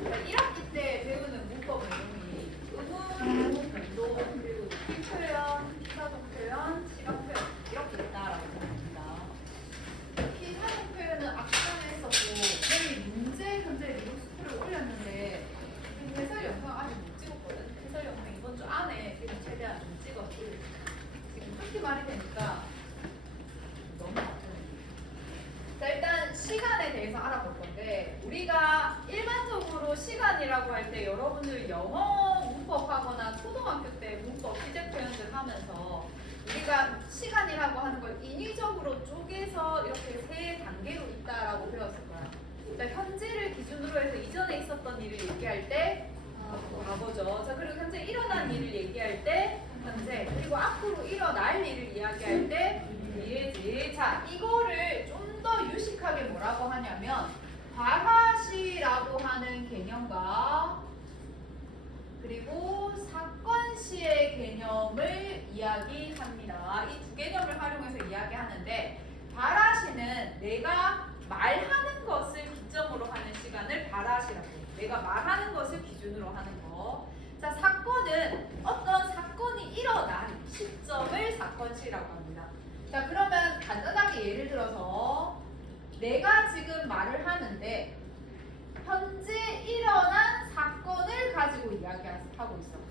1학기 때 배우는 문법 내용이 의문, 변동, 그리고 필표현, 피사동 표현, 시각 표현 이렇게 있다라고 생각합니다. 피사동 표현은 아까 전에 했었고 내일 문제 현재 미국 스코어를 올렸는데 해설 영상 아직 못 찍었거든. 해설 영상 이번 주 안에 지금 최대한 좀 찍었고 지금 그렇게 말이 되니까 너무 바쁘네. 자, 일단 시간에 대해서 알아볼 건데 우리가 일반적으로 시간이라고 할 때 여러분들 영어 문법하거나 초등학교 때 문법 시제 표현들 하면서 우리가 시간이라고 하는 걸 인위적으로 쪼개서 이렇게 세 단계로 있다라고 배웠을 거야. 자, 현재를 기준으로 해서 이전에 있었던 일을 얘기할 때 과거죠. 자, 그리고 현재 일어난 일을 얘기할 때 현재, 그리고 앞으로 일어날 일을 이야기할 때 미래지. 자, 이거를 좀 더 유식하게 뭐라고 하냐면 발화시라고 하는 개념과 그리고 사건시의 개념을 이야기합니다. 이 두 개념을 활용해서 이야기하는데 발화시는 내가 말하는 것을 기점으로 하는 시간을 발화시라고 해요. 내가 말하는 것을 기준으로 하는 거. 자, 사건은 어떤 사건이 일어난 시점을 사건시라고 합니다. 자, 그러면 간단하게 예를 들어서 내가 지금 말을 하는데 현재 일어난 사건을 가지고 이야기하고 있어.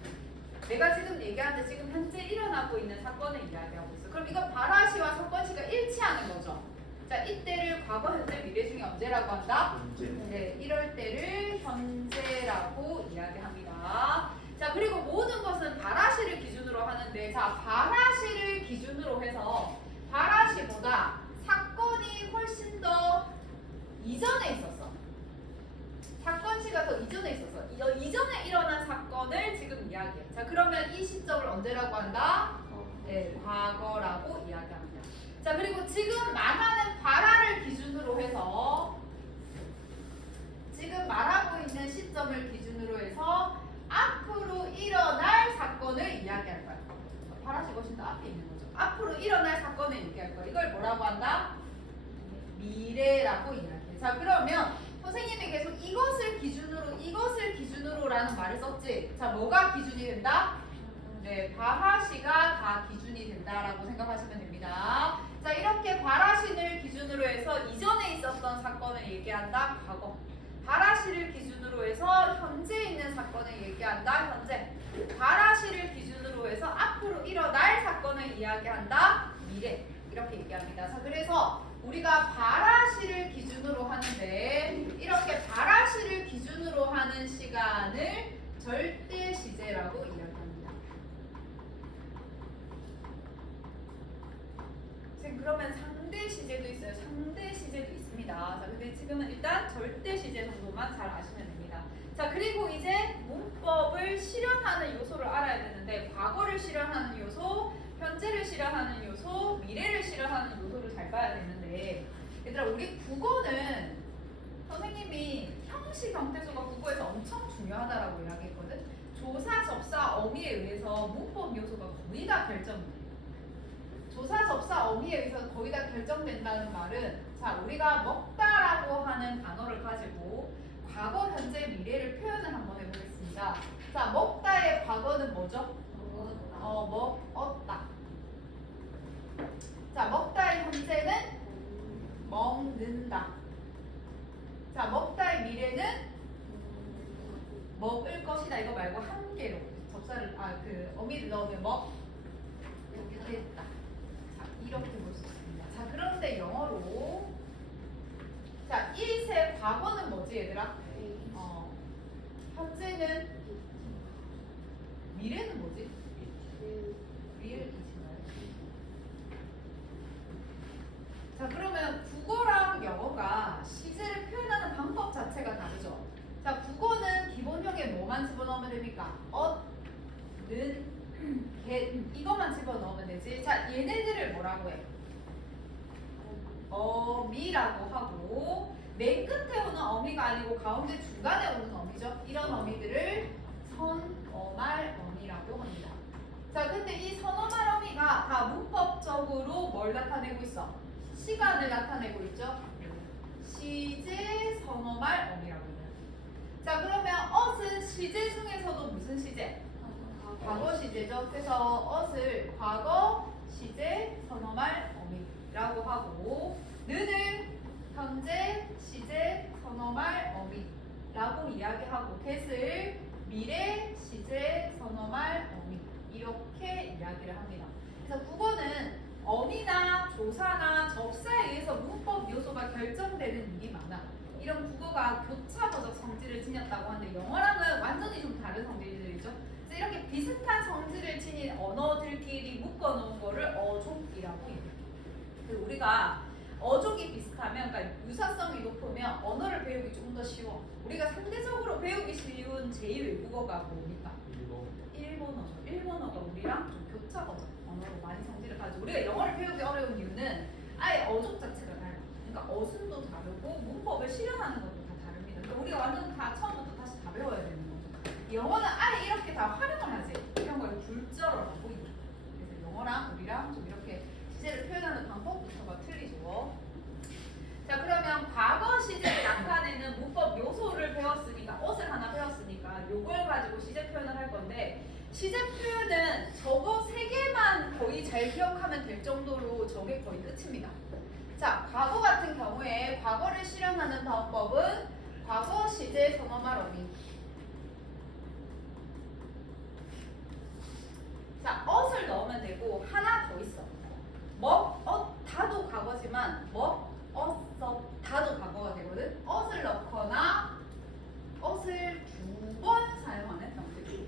내가 지금 얘기하는데 지금 현재 일어나고 있는 사건을 이야기하고 있어. 그럼 이건 발화시와 사건시가 일치하는 거죠. 자, 이때를 과거, 현재, 미래 중에 언제라고 한다? 현재. 네, 이럴 때를 현재라고 이야기합니다. 자, 그리고 모든 것은 발화시를 기준으로 하는데, 자, 발화시를 기준으로 해서 발화시보다 사건이 훨씬 더 이전에 있었어. 사건시가 더 이전에 있었어. 이전에 일어난 사건을 지금 이야기해. 자, 그러면 이 시점을 언제라고 한다? 네, 과거라고 이야기합니다. 자, 그리고 지금 말하는 발화를 기준으로 해서 지금 말하고 있는 시점을 기준으로 해서 앞으로 일어날 사건을 이야기할 거야. 발화시 훨씬 더 앞에 있는 거죠. 앞으로 일어날 사건을 얘기할 거야. 이걸 뭐라고 한다? 미래라고 이야기해. 자, 그러면 선생님이 계속 이것을 기준으로 라는 말을 썼지. 자, 뭐가 기준이 된다? 네, 발화시가 다 기준이 된다라고 생각하시면 됩니다. 자, 이렇게 발화시를 기준으로 해서 이전에 있었던 사건을 얘기한다. 과거. 발화시를 기준으로 해서 현재 있는 사건을 얘기한다. 현재. 발화시를 기준으로 해서 앞으로 일어날 사건을 이야기한다. 미래. 이렇게 얘기합니다. 자, 그래서 우리가 발화시를 기준으로 하는데 이렇게 발화시를 기준으로 하는 시간을 절대 시제라고 이야기합니다. 지금 그러면 상대 시제도 있어요. 상대 시제도 있습니다. 자, 근데 지금은 일단 절대 시제 정도만 잘 아시면 됩니다. 자, 그리고 이제 문법을 실현하는 요소를 알아야 되는데 과거를 실현하는 요소, 현재를 실현하는 요소, 미래를 실현하는 요소를 잘 봐야 되는데 얘들아, 우리 국어는 선생님이 형식 형태소가 국어에서 엄청 중요하다라고 이야기했거든. 조사, 접사, 어미에 의해서 문법 요소가 거의 다 결정돼. 조사, 접사, 어미에 의해서 거의 다 결정된다는 말은, 자, 우리가 먹다라고 하는 단어를 가지고 과거, 현재, 미래를 표현을 한번 해보겠습니다. 자, 먹다의 과거는 뭐죠? 먹었다. 자, 먹다의 현재는 먹는다. 자, 먹다의 미래는 먹을 것이다. 이거 말고 한 개로 접사를 어미를 넣으면 먹겠다. 자, 이렇게 볼 수 있습니다. 자, 그런데 영어로 자, 1세 과거는 뭐지, 얘들아? 현재는 미래는 뭐지? 리을이지나요? 자, 그러면 국어랑 영어가 시제를 표현하는 방법 자체가 다르죠. 자, 국어는 기본형에 뭐만 집어넣으면 됩니까? 는, 이것만 집어넣으면 되지. 자, 얘네들을 뭐라고 해? 어미라고 하고 맨 끝에 오는 어미가 아니고 가운데 중간에 오는 어미죠. 이런 어미들을 선어말 어미라고 합니다. 자, 근데 이 선어말 어미가 다 문법적으로 뭘 나타내고 있어? 시간을 나타내고 있죠. 시제 선어말 어미라고 해요. 자, 그럼 시제? 과거 시제죠. 그래서 ot을 과거 시제 선어말 어미라고 하고 는을 현재 시제 선어말 어미라고 이야기하고 get을 미래 시제 선어말 어미 이렇게 이야기를 합니다. 그래서 국어는 어미나 조사나 접사에 의해서 문법 요소가 결정되는 일이 많아. 이런 국어가 교차어적 성질을 지녔다고 하는데 영어랑은 완전히 좀 다른 성질들이죠. 그래서 이렇게 비슷한 성질을 지닌 언어들끼리 묶어놓은 거를 어족이라고 해요. 그리고 우리가 어족이 비슷하면, 그러니까 유사성이 높으면 언어를 배우기 좀 더 쉬워. 우리가 상대적으로 배우기 쉬운 제2외국어가 뭡니까? 일본어죠. 일본어가 우리랑 좀 교차어적 언어로 많이 성질을 가지고 우리가 영어를 배우기 어려운 이유는 아예 어족 자체가 달라. 그러니까 어순도 다르고 문법을 실현하는 것도 다 다릅니다. 그러니까 우리가 완전 다 처음부터 다시 다 배워야 되는 거죠. 영어는 아예 이렇게 다 활용을 하지. 이런 걸 굴절어라고 해요. 그래서 영어랑 우리랑 좀 이렇게 시제를 표현하는 방법부터가 틀리죠. 자, 그러면 과거 시제를 나타내는 문법 요소를 배웠으니까 ot을 하나 배웠으니까 요걸 가지고 시제 표현을 할 건데 시제 표현은 저거 3개만 거의 잘 기억하면 될 정도로 저게 거의 끝입니다. 자, 과거 같은 경우에 과거를 실현하는 방법은 과거 시제 선어말 어미. 자, ot을 넣으면 되고 하나 더 있어. 다도 과거지만 다도 과거가 되거든. ot을 넣거나 ot을 2번 사용하는 형태들.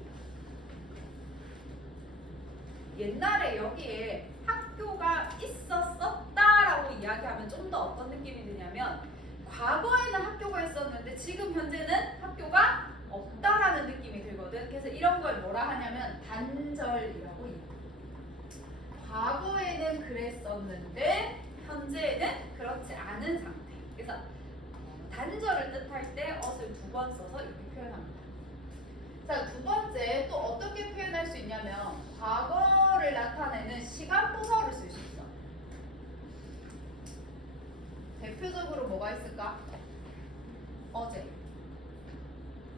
옛날에 여기에 학교가 있었었다라고 이야기하면 좀 더 어떤 느낌이 드냐면 과거에는 학교가 있었는데 지금 현재는 학교가 없다라는 느낌이 들거든. 그래서 이런 걸 뭐라 하냐면 단절이라고 해요. 과거에는 그랬었는데 현재에는 그렇지 않은 상태. 그래서 단절을 뜻할 때 ot을 2번 써서 이렇게 표현합니다. 자, 두 번째 또 어떻게 표현할 수 있냐면 과거를 나타내는 시간 부서를 쓸 수 있어. 대표적으로 뭐가 있을까? 어제,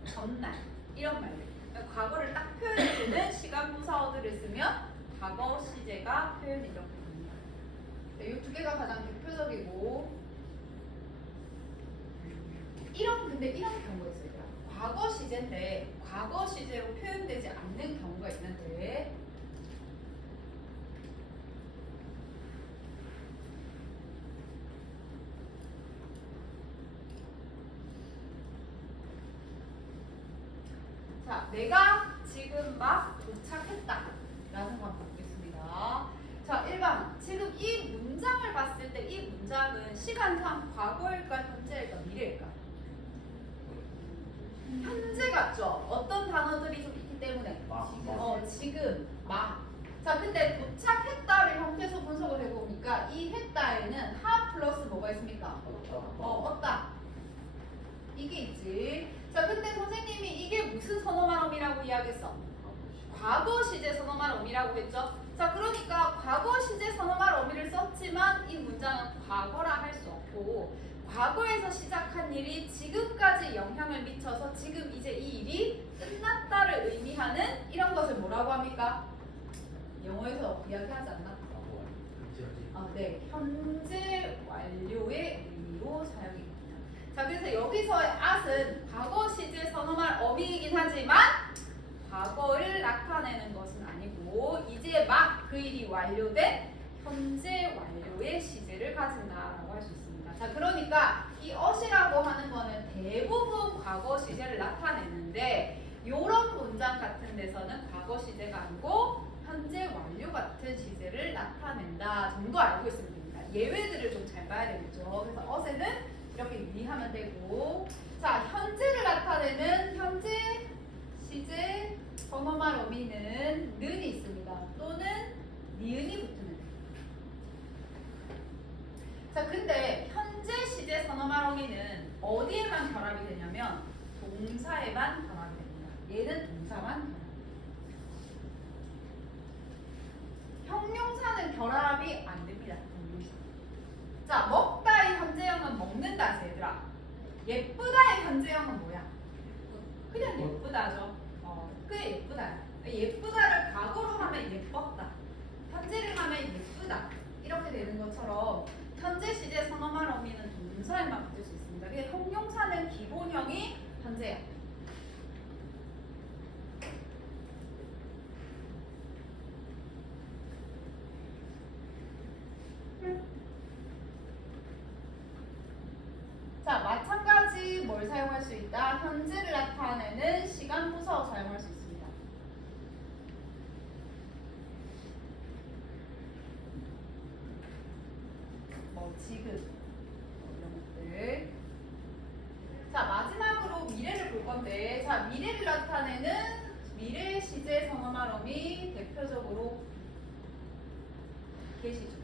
전날 이런 말들. 과거를 딱 표현해주는 시간 부사어들을 쓰면 과거 시제가 표현이 이렇게 됩니다. 이 2개가 가장 대표적이고 근데 이런 경우가 있어요. 과거 시제인데 과거 시제로 표현되지 않는 경우가 있는데 자, 내가 지금 막 도착했다 라는 거 한번 보겠습니다. 자, 1번 지금 이 문장을 봤을 때 이 문장은 시간상 과거일까 현재일까 미래일까? 현재 같죠? 어떤 단어들이 좀 있기 때문에 지금 자, 근데 도착했다를 형태소 분석을 해보니까 이 했다에는 have 플러스 뭐가 있습니까? 없다 이게 있지. 자, 근데 선생님이 이게 무슨 선어말음이라고 이야기했어? 과거 시제 선어말음이라고 했죠? 자, 그러니까 과거 시제 선어말음을 썼지만 이 문장은 과거라 할 수 없고 과거에서 시작한 일이 지금까지 영향을 미쳐서 지금 이제 이 일이 끝났다를 의미하는 이런 것을 뭐라고 합니까? 영어에서 이야기하지 않나? 네, 현재 완료의 의미로 사용입니다. 자, 그래서 여기서의 at은 과거 시제 선어말 어미이긴 하지만 과거를 나타내는 것은 아니고 이제 막 그 일이 완료된 현재 완료의 시제를 가진다라고 할 수 있습니다. 자, 그러니까 이 ot이라고 하는 거는 대부분 과거 시제를 나타내는데 이런 문장 같은 데서는 과거 시제가 아니고 현재 완료 같은 시제를 나타낸다 정도 알고 있으면 됩니다. 예외들을 좀 잘 봐야 되겠죠. 그래서 ot에는 이렇게 유의하면 되고, 자, 현재를 나타내는 현재 시제 선어말 어미는 는이 있습니다. 또는 니은이 붙으면 돼요. 자, 근데 현재 시제 선어말 어미는 어디에만 결합이 되냐면 동사에만 결합이 됩니다. 얘는 동사만 형용사는 결합이 안 됩니다. 자, 먹다의 현재형은 먹는다, 얘들아. 예쁘다의 현재형은 뭐야? 그냥 예쁘다죠. 꽤 예쁘다. 예쁘다를 과거로 하면 예뻤다. 현재를 하면 예쁘다. 이렇게 되는 것처럼 현재 시제 선어말 어미는 동사에만 붙일 수 있습니다. 근데 형용사는 기본형이 현재야. 자, 마찬가지 뭘 사용할 수 있다? 현재를 나타내는 시간 부사 사용할 수 있습니다. 지금 이런 것들. 자, 마지막으로 미래를 볼 건데, 자, 미래를 나타내는 미래 시제 선어말 어미 대표적으로 계시죠.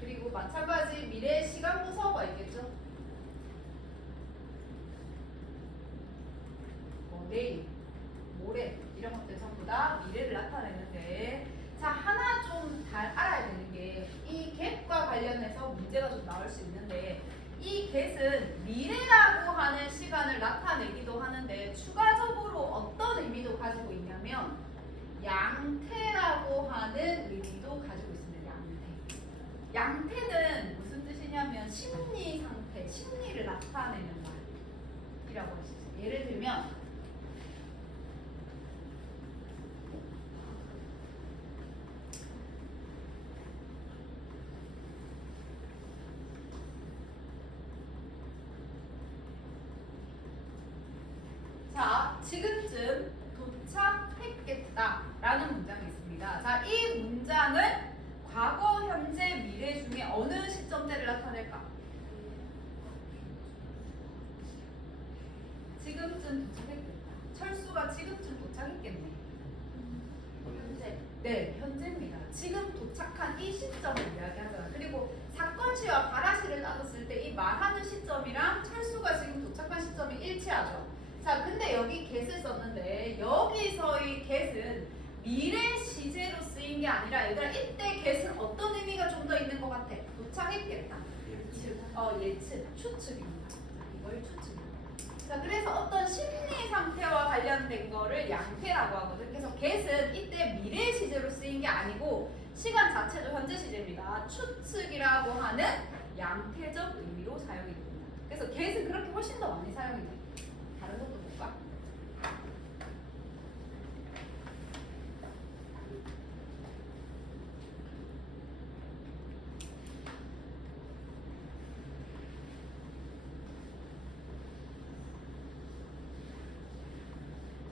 그리고 마찬가지 미래 시간 부사가 있겠죠. 내일, 모레 이런 것들 전부 다 미래를 나타내는데, 자, 하나 좀 잘 알아야 되는 게 이 get과 관련해서 문제가 좀 나올 수 있는데, 이 get은 미래라고 하는 시간을 나타내기도 하는데 추가적으로 어떤 의미도 가지고 있냐면 양태라고 하는 의미도 가지고 있습니다. 양태. 양태는 무슨 뜻이냐면 심리 상태, 심리를 나타내는 말이라고 할 수 있어요. 예를 들면 자, 지금쯤 도착했겠다 라는 문장이 있습니다. 자, 이 문장은 과거, 현재, 미래 중에 어느 시점대를 나타낼까? 지금쯤 도착했겠다. 철수가 지금쯤 도착했겠네. 현재. 네, 현재입니다. 지금 도착한 이 시점을 이야기하잖아. 그리고 사건시와 바라시를 따졌을 때 이 말하는 시점이랑 철수가 지금 도착한 시점이 일치하죠. 자, 근데 여기 get을 썼는데 여기서의 get은 미래 시제로 쓰인 게 아니라 얘들아 이때 get은 어떤 의미가 좀 더 있는 것 같아? 도착했겠다. 예측, 추측입니다. 자, 이걸 추측입니다. 자, 그래서 어떤 심리 상태와 관련된 거를 양태라고 하거든. 그래서 get은 이때 미래 시제로 쓰인 게 아니고 시간 자체도 현재 시제입니다. 추측이라고 하는 양태적 의미로 사용이 됩니다. 그래서 get은 그렇게 훨씬 더 많이 사용이 돼요. 다른 것도 볼까?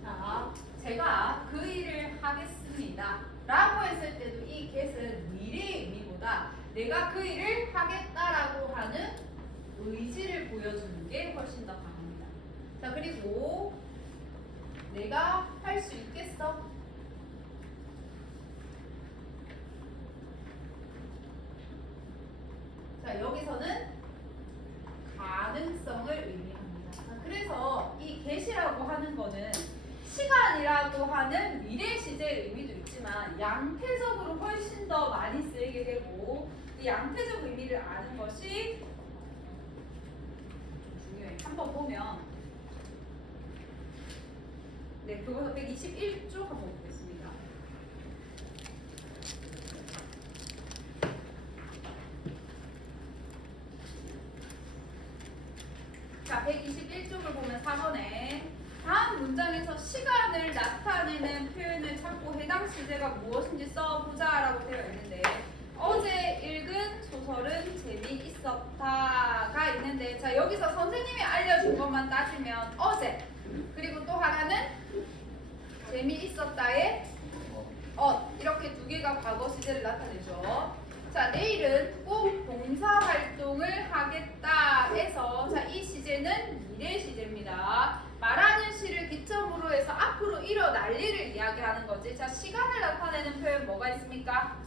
자, 제가 그 일을 하겠습니다 라고 했을 때도 이 get은 미래의 의미보다 내가 그 일을 하겠다라고 하는 의지를 보여주는 게 훨씬 더 강합니다. 자, 그리고 내가 할 수 있겠어? 자, 여기서는 가능성을 의미합니다. 자, 그래서 이 get이라고 하는 거는 시간이라고 하는 미래 시제의 의미도 있지만 양태적으로 훨씬 더 많이 쓰이게 되고 이 양태적 의미를 아는 것이 중요해요. 한번 보면 네, 교과서 121쪽 한번 보겠습니다. 자, 121쪽을 보면 4번에 다음 문장에서 시간을 나타내는 표현을 찾고 해당 시제가 무엇인지 써보자라고 되어 있는데 어제 읽은 소설은 재미있었다가 있는데 자, 여기서 선생님이 알려준 것만 따지면 어제 그리고 또 하나는 재미있었다의 이렇게 두 개가 과거 시제를 나타내죠. 자, 내일은 꼭 봉사활동을 하겠다 해서 자, 이 시제는 미래 시제입니다. 말하는 시를 기점으로 해서 앞으로 일어날 일을 이야기하는 거지. 자, 시간을 나타내는 표현 뭐가 있습니까?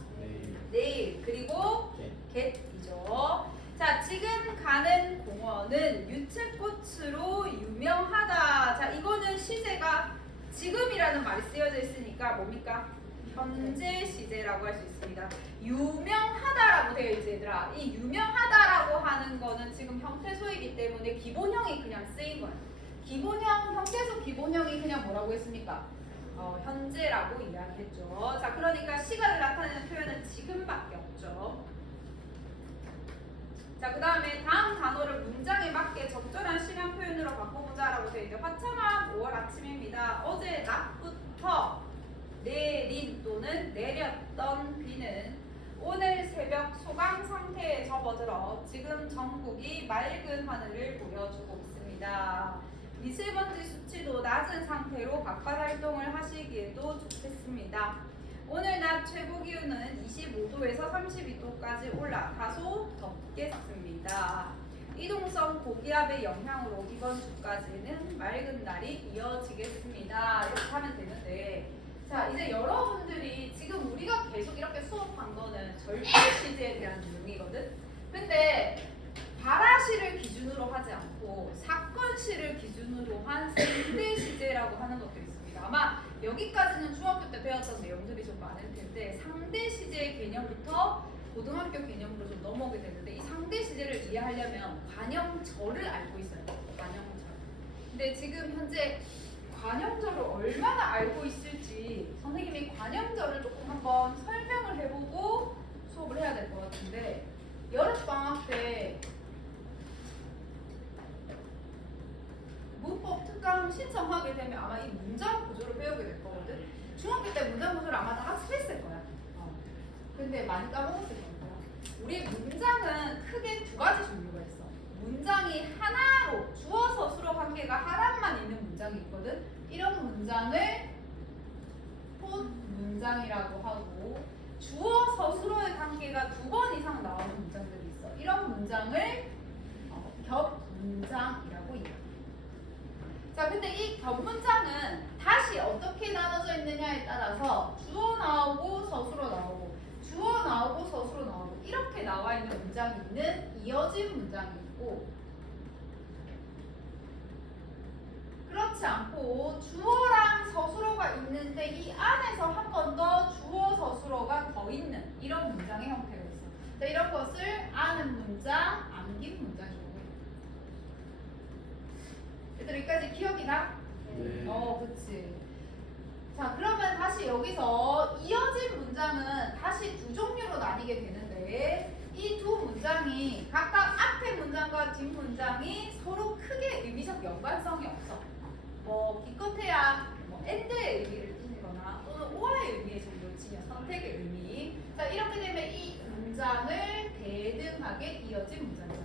내일. 그리고 get이죠. 자, 지금 가는 공원은 유채꽃으로 유명하다. 자, 이거는 시제가 지금이라는 말이 쓰여져 있으니까 뭡니까? 현재 시제라고 할 수 있습니다. 유명하다라고 되어 있지 얘들아. 이 유명하다라고 하는 거는 지금 형태소이기 때문에 기본형이 그냥 쓰인 거야. 기본형, 형태소 기본형이 그냥 뭐라고 했습니까? 현재라고 이야기했죠. 자, 그러니까 시간을 나타내는 표현은 지금밖에 없죠. 자, 그 다음에 다음 단어를 문장에 맞게 적절한 시간 표현으로 바꿔보자라고 되어 있는데 화창한 5월 아침입니다. 어제 낮부터 내린 또는 내렸던 비는 오늘 새벽 소강 상태에 접어들어 지금 전국이 맑은 하늘을 보여주고 있습니다. 미세먼지 수치도 낮은 상태로 바깥 활동을 하시기에도 좋겠습니다. 오늘 낮 최고 기온은 25도에서 32도까지 올라 다소 덥겠습니다. 이동성 고기압의 영향으로 이번 주까지는 맑은 날이 이어지겠습니다. 이렇게 하면 되는데, 자, 이제 여러분들이 지금 우리가 계속 이렇게 수업한 거는 절대 시제에 대한 내용이거든. 근데 발화시를 기준으로 하지 않고 사건시를 기준으로 한 상대 시제라고 하는 것도 있습니다. 아마 여기까지는 중학교 때 배웠던 내용들이 좀 많을 텐데 상대 시제의 개념부터 고등학교 개념으로 좀 넘어오게 되는데, 이 상대 시제를 이해하려면 관형절을 알고 있어야 돼요. 관형절. 근데 지금 현재 관형절을 얼마나 알고 있을지 선생님이 관형절을 조금 한번 설명을 해보고 수업을 해야 될 것 같은데, 여름방학 때 문법 특강 신청하게 되면 아마 이 문장 구조를 배우게 될 거거든. 중학교 때 문장 구조를 아마 다 학습했을 거야. 근데 많이 까먹었을 거야. 우리 문장은 크게 두 가지 종류가 있어. 문장이 하나로 주어 서술어 관계가 하나만 있는 문장이 있거든. 이런 문장을 폿 문장이라고 하고, 주어 서술어의 관계가 두 번 이상 나오는 문장들이 있어. 이런 문장을 겹 문장이라고 이야기해. 자, 근데 이 겹문장은 다시 어떻게 나눠져 있느냐에 따라서 주어 나오고 서술어 나오고 주어 나오고 서술어 나오고 이렇게 나와 있는 문장이 있는 이어진 문장이 있고, 그렇지 않고 주어랑 서술어가 있는데 이 안에서 한 번 더 주어 서술어가 더 있는 이런 문장의 형태가 있어. 자, 이런 것을 아는 문장, 암긴 문장이라고 해요. 얘들 여기까지 기억이 나? 네. 그치. 자, 그러면 다시 여기서 이어진 문장은 다시 두 종류로 나뉘게 되는데, 이 두 문장이 각각 앞에 문장과 뒷 문장이 서로 크게 의미적 연관성이 없어. 뭐 기껏해야 and의 의미를 띠거나 또는 or의 의미의 정도를 치면 선택의 의미. 자, 이렇게 되면 이 문장을 대등하게 이어진 문장이다.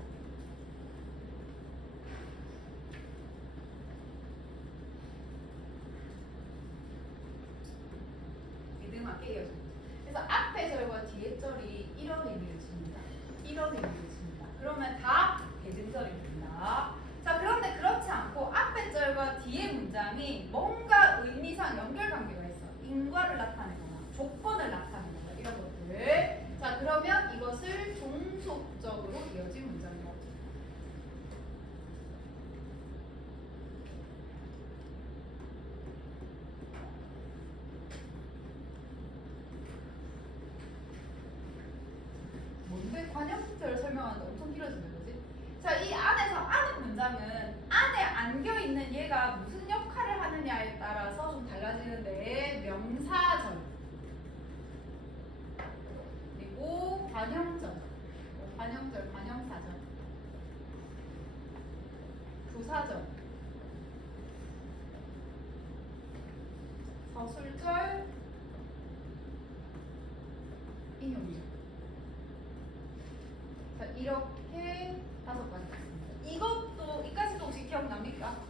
대등하게 이어진 문장. 그래서 앞에 절과 뒤에 절이 이런 의미를 줍니다. 이런 의미를 줍니다. 그러면 다 대등절입니다. 자, 그런데 그렇지 않고 앞에 절과 뒤에 문장이 뭔가 의미상 연결관계가 있어. 인과를 나타내거나 조건을 나타내거나 이런 것들. 자, 그러면 이것을 종속적으로 이어진 문장이라고 합니다. 뭔데 관형형태를 설명하는데 엄청 길어지는 거지? 자, 이 안에서 아는 문장은 안에 안겨있는 얘가 무슨 역할을 하느냐에 따라서 좀 달라지는데, 명사절 그리고 관형절, 관형절, 관형사절, 부사절, 서술절, 인용절. 자, 이렇게 5가지 있습니다. 이것도 이까지도 혹시 기억납니까?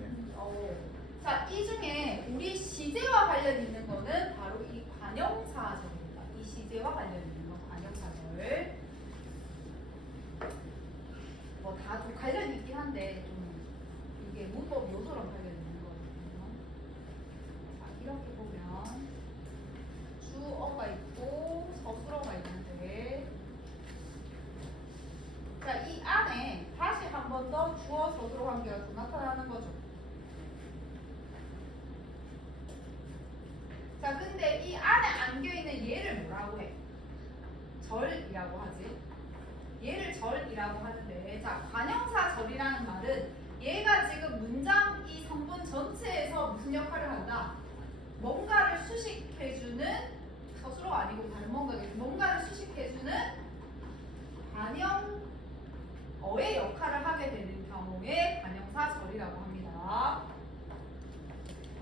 네. 자, 이 중에 우리 시제와 관련 있는 거는 바로 이 관형사절입니다. 이 시제와 관련 있는 거 관형사절. 뭐 다 좀 관련이 있긴 한데 좀 이게 문법 요소랑 관련이 있는 거거든요. 자, 이렇게 보면 주어가 있고 서술어가 있는데, 자, 이 안에 다시 한 번 더 주어 서술어 관계가 더 나타나는 거죠. 자, 근데 이 안에 안겨있는 얘를 뭐라고 해? 절이라고 하지. 얘를 절이라고 하는데, 자, 관형사 절이라는 말은 얘가 지금 문장 무슨 역할을 한다? 뭔가를 수식해주는 서술어가 아니고 다른 뭔가겠지. 뭔가를 수식해주는 관형어의 역할을 하게 되는 경우에 관형사절이라고 합니다.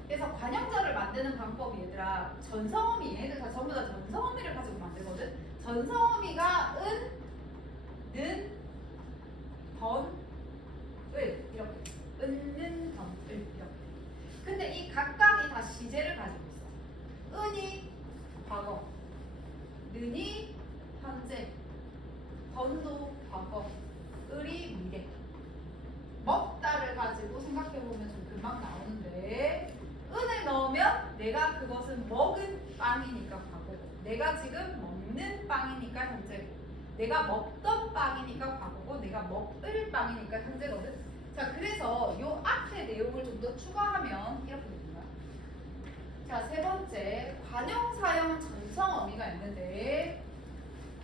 그래서 관형절을 만드는 방법이 얘들아 전성어미 얘네들 다 전부 다 전성어미를 가지고 만들거든. 전성어미가 은, 는, 던, 을 이렇게 은, 던, 을 이렇게. 근데 이 각각이 다 시제를 가지고 있어. 은이 과거, 는이 현재, 던도 과거, 을이 미래. 먹다를 가지고 생각해보면 좀 금방 나오는데 은을 넣으면 내가 그것은 먹은 빵이니까 과거고 내가 지금 먹는 빵이니까 현재고 내가 먹던 빵이니까 과거고 내가 먹을 빵이니까 현재거든. 자, 그래서 요 앞에 내용을 좀 더 추가하면 이렇게 됩니다. 자, 세 번째 관형사형 전성어미가 있는데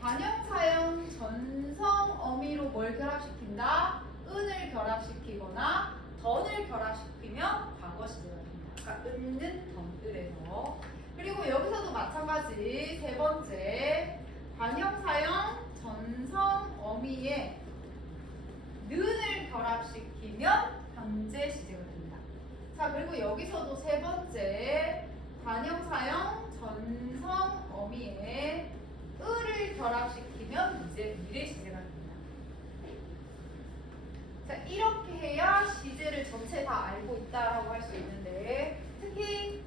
관형사형 전성어미로 뭘 결합시킨다? 은을 결합시키거나 던을 결합시키면 과거 시제가 됩니다. 그러니까 은는 던을에서. 그리고 여기서도 마찬가지 세 번째 관형사형 전성어미에 는을 결합시키면 현재 시제가 됩니다. 자, 그리고 여기서도 세 번째 관형사형 전성어미에 을을 결합시키면 이제 미래 시제가 됩니다. 자, 이렇게 해야 시제를 전체 다 알고 있다라고 할 수 있는데 특히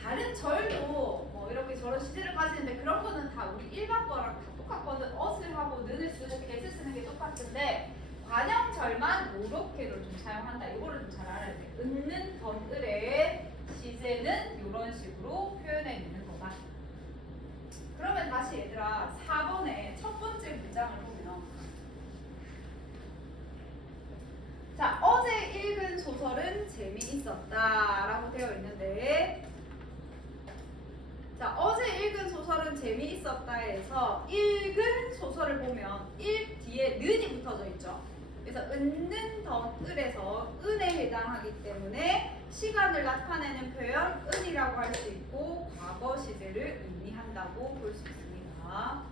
다른 절도 뭐 이렇게 저런 시제를 가지는데 그런 거는 다 우리 일반 거랑 다 똑같거든. 어을 하고 는을 쓰고 get을 쓰는 게 똑같은데 관형절만 요렇게를 좀 사용한다. 이거를 좀 잘 알아야 돼. 은는 던을의 시제는 이런 식으로 표현해 내는 거다. 그러면 다시 얘들아 4번의 첫 번째 문장을 보면 자, 어제 읽은 소설은 재미있었다 라고 되어 있는데 자, 어제 읽은 소설은 재미있었다에서 읽은 소설을 보면 읽 뒤에 는이 붙어져 있죠. 그래서 은는 던을에서 은에 해당하기 때문에 시간을 나타내는 표현 은이라고 할 수 있고 과거 시제를 의미한다고 볼 수 있습니다.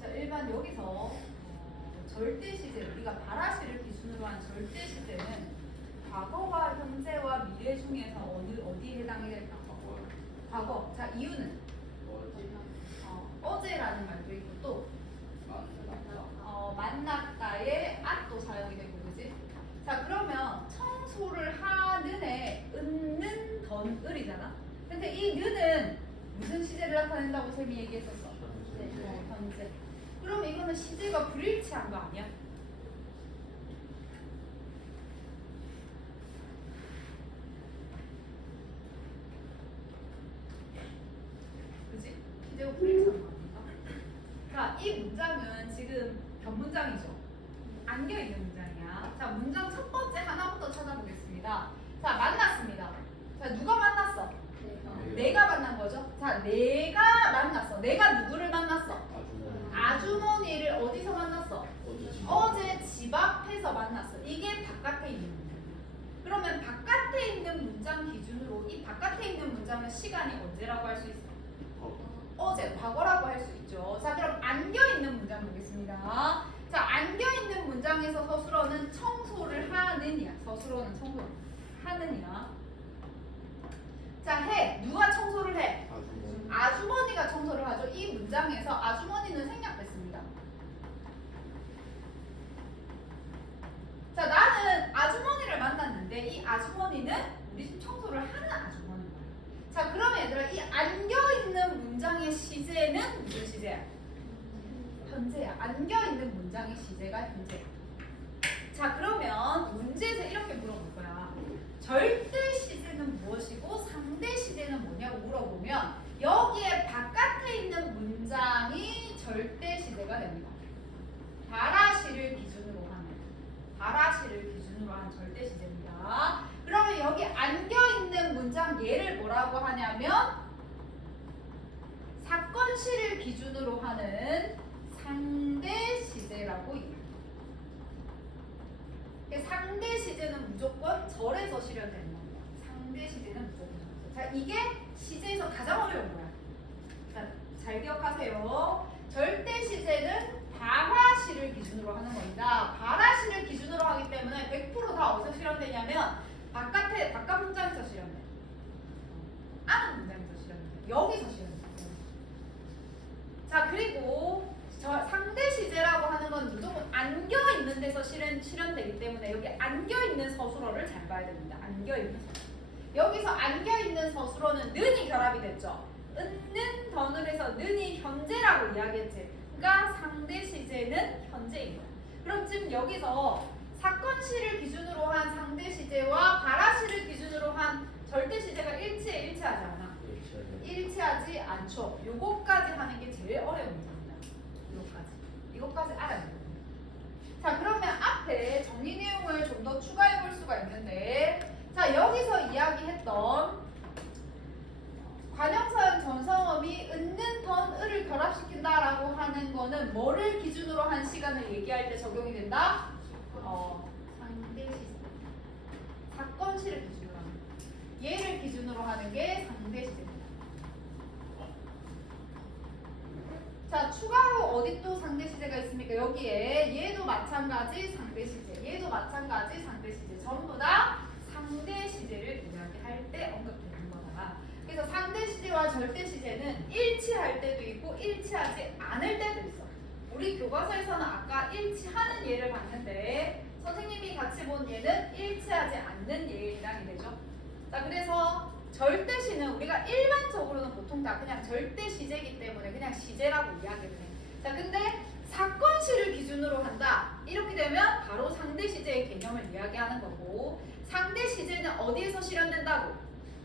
자, 일반 여기서 절대 시제, 우리가 바라시를 기준으로 한 절대 시제는 과거와 현재와 미래 중에서 어디에 해당이 될까? 과거. 자, 이유는 어제라는 말도 있고 또 만났다에 at도 사용이 되고, 그지? 자, 그러면 청소를 하는에 은는 던을이잖아. 근데 이 는은 무슨 시제를 나타낸다고 쌤이 얘기했었어? 현재. 그럼 이거는 시제가 불일치한 거 아니야? 그지? 시제가 불일치한 거 아닌가? 자, 이 문장은 지금 변문장이죠. 안겨있는 문장이야. 자, 문장 첫 번째 하나부터 찾아보겠습니다. 자, 만났습니다. 자, 누가 만났어? 내가 만난 거죠. 자, 내가 만났어. 내가 누구를 만났어? 아주머니를 어디서 만났어? 어제 집 앞에서 만났어. 이게 바깥에 있는 문장이야. 그러면 바깥에 있는 문장 기준으로 이 바깥에 있는 문장은 시간이 언제라고 할 수 있어? 어제, 과거라고 할 수 있죠. 자, 그럼 안겨있는 문장 보겠습니다. 자, 안겨있는 문장에서 서술어는 청소를 하느냐. 서술어는 청소 하느냐. 자, 해. 누가 청소를 해? 아주머니가 청소를 하죠. 이 문장에서 아주머니는 생략됐습니다. 자, 나는 아주머니를 만났는데 이 아주머니는 우리 집 청소를 하는 아주머니인 거야. 자, 그러면 얘들아, 이 안겨있는 문장의 시제는 무슨 시제야? 현재야. 안겨있는 문장의 시제가 현재야. 자, 그러면 문제에서 이렇게 물어볼 거야. 절대 시제는 무엇이고 상대 시제는 뭐냐고 물어보면 여기에 바깥에 있는 문장이 절대 시제가 됩니다. 바라시를 기준으로 하는 절대 시제입니다. 그러면 여기 안겨있는 문장 얘를 뭐라고 하냐면 사건시를 기준으로 하는 상대 시제라고 얘기합니다. 상대 시제는 무조건 절에서 실현되는 겁니다. 상대 시제는 무조건 절에서. 자, 이게 시제에서 가장 어려운 거야. 자, 잘 기억하세요. 절대 시제는 바라시를 기준으로 하는 겁니다. 바라시를 기준으로 하기 때문에 100%다 어디서 실현되냐면 바깥 문장에서 실현돼. 안은 문장에서 실현돼. 여기서 실현돼. 자, 그리고 상대 시제라고 하는 건 무조건 안겨 있는 데서 실현되기 때문에 여기 안겨 있는 서술어를 잘 봐야 됩니다. 안겨 있는 서술어. 여기서 안겨 있는 서술어는 는이 결합이 됐죠. 는 던을 해서 는이 현재라고 이야기했지. 그러니까 상대 시제는 현재인 거야. 그럼 지금 여기서 사건시를 기준으로 한 상대 시제와 바라시를 기준으로 한 절대 시제가 일치하지 않아? 일치하지 않죠. 요거까지 하는 게 제일 어려운 문제입니다. 이것까지 알아야 돼요. 자, 그러면 앞에 정리 내용을 좀 더 추가해 볼 수가 있는데, 자, 여기서 이야기했던 관형사형 전성어미 은는 던 을을 결합시킨다라고 하는 거는 뭐를 기준으로 한 시간을 얘기할 때 적용이 된다? 상대 시제. 사건시를 기준으로 하는 거. 얘를 기준으로 하는 게 상대 시제입니다. 자, 추가로 어디 또 상대 시제가 있습니까? 여기에 얘도 마찬가지 상대 시제, 얘도 마찬가지 상대 시제, 전부 다 상대 시제를 이야기할 때 언급되는 거다. 그래서 상대 시제와 절대 시제는 일치할 때도 있고 일치하지 않을 때도 있어. 우리 교과서에서는 아까 일치하는 예를 봤는데 선생님이 같이 본 예는 일치하지 않는 예에 해당이 되죠. 자, 그래서 절대시는 우리가 일반적으로는 보통 다 그냥 절대 시제이기 때문에 그냥 시제라고 이야기를 해. 자, 근데 사건시를 기준으로 한다. 이렇게 되면 바로 상대 시제의 개념을 이야기하는 거고, 상대 시제는 어디에서 실현된다고?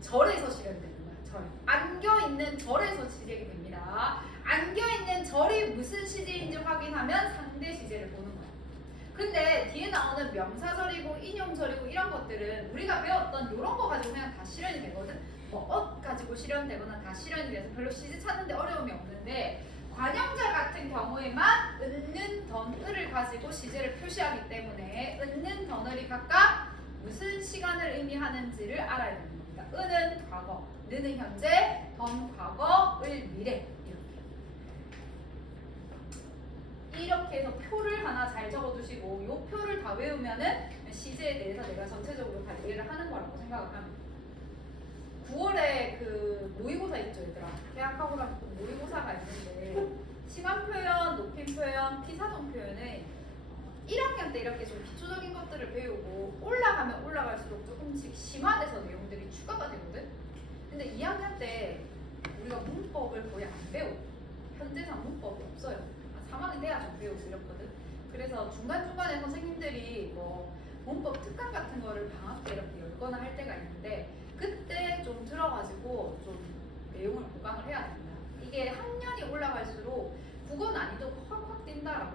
절에서 실현되는 거야. 절. 안겨 있는 절에서 시제가 됩니다. 안겨 있는 절이 무슨 시제인지 확인하면 상대 시제를 보는 거야. 근데 뒤에 나오는 명사절이고 인용절이고 이런 것들은 우리가 배웠던 이런 거 가지고 그냥 다 실현이 되거든. 뭐 가지고 실현되거나 다 실현이 돼서 별로 시제 찾는데 어려움이 없는데, 관형절 같은 경우에만 은는 던 을을 가지고 시제를 표시하기 때문에 은는 던을이 각각 무슨 시간을 의미하는지를 알아야 되는 겁니다. 은은 과거, 는은 현재, 던 과거, 을 미래. 이렇게 해서 표를 하나 잘 적어두시고 이 표를 다 외우면은 시제에 대해서 내가 전체적으로 다 이해를 하는 거라고 생각을 합니다. 9월에 그 모의고사 있죠, 얘들아. 대학하고 나서 모의고사가 있는데 시간 표현, 높임 표현, 피사정 표현에 1학년 때 이렇게 좀 기초적인 것들을 배우고 올라가면 올라갈수록 조금씩 심화돼서 내용들이 추가가 되거든. 근데 2학년 때 우리가 문법을 거의 안 배워. 현재상 문법이 없어요. 3학년 돼야 좀 배우고 이렇거든. 그래서 중간중간에 선생님들이 뭐 문법 특강 같은 거를 방학 때 이렇게 열거나 할 때가 있는데 그때 좀 들어가지고 좀 내용을 보강을 해야 됩니다. 이게 학년이 올라갈수록 국어 난이도가 확확 뛴다라고